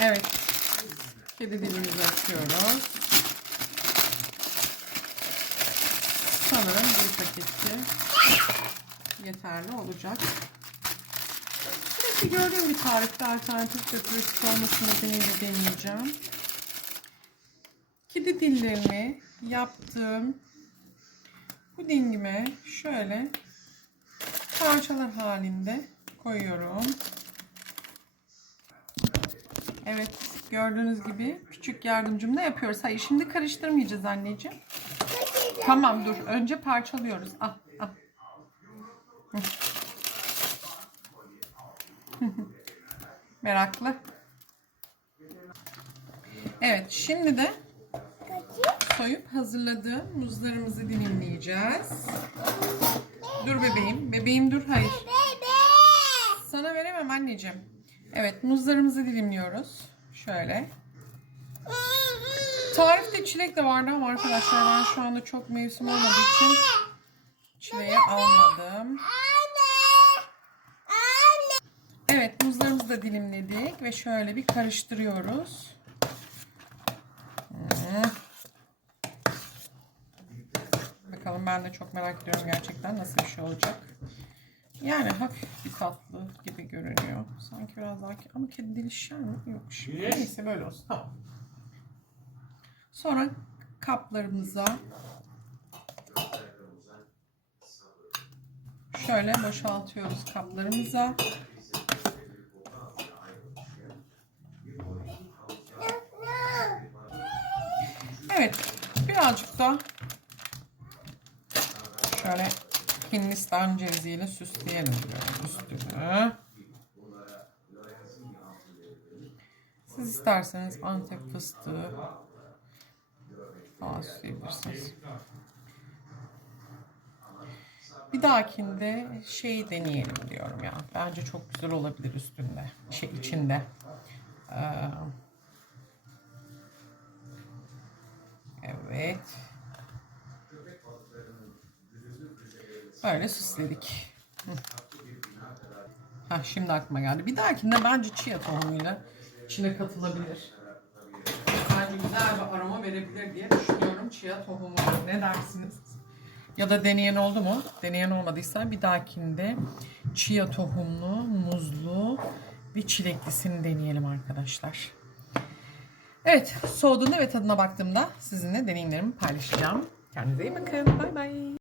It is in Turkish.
Evet. Kedi dilimizi açıyoruz. Sanırım bir paketi yeterli olacak. Sürekli gördüğüm bir tarifte alternatif ve pratik olması nedeniyle deneyeceğim. Kedi dillerini yaptığım pudingime şöyle parçalar halinde koyuyorum. Evet gördüğünüz gibi küçük yardımcımla yapıyoruz. Hayır şimdi karıştırmayacağız anneciğim. Tamam dur önce parçalıyoruz. Ah, ah. Meraklı. Evet şimdi de soyup hazırladığım muzlarımızı dilimleyeceğiz. Dur bebeğim. Bebeğim dur hayır. Sana veremem anneciğim. Evet muzlarımızı dilimliyoruz. Şöyle. Tarifte çilek de vardı ama arkadaşlar ben şu anda çok mevsim olmadığı için çileği almadım. Evet muzlarımızı da dilimledik ve şöyle bir karıştırıyoruz. Bakalım ben de çok merak ediyorum gerçekten nasıl bir şey olacak. Yani hafif bir tatlı gibi görünüyor. Sanki biraz daha ama kedi dili şişer mi? Yok. Neyse böyle olsun. Tamam. Sonra kaplarımıza şöyle boşaltıyoruz kaplarımıza. Evet. Birazcık da şöyle Hindistan ceviziyle süsleyelim diyorum üstünü. Siz isterseniz Antep fıstığı falan süsleyebilirsiniz. Bir dahakinde şey deneyelim diyorum ya. Bence çok güzel olabilir üstünde. Şey içinde. Ee, evet. Böyle süsledik. Ha şimdi aklıma geldi. Bir dahakinde bence chia tohumuyla içine katılabilir. Bence güzel bir aroma verebilir diye düşünüyorum chia tohumu. Ne dersiniz? Ya da deneyen oldu mu? Deneyen olmadıysa bir dahakinde chia tohumlu, muzlu ve çileklisini deneyelim arkadaşlar. Evet, soğuduğunda ve tadına baktığımda sizinle deneyimlerimi paylaşacağım. Kendinize iyi bakın. Bay bay.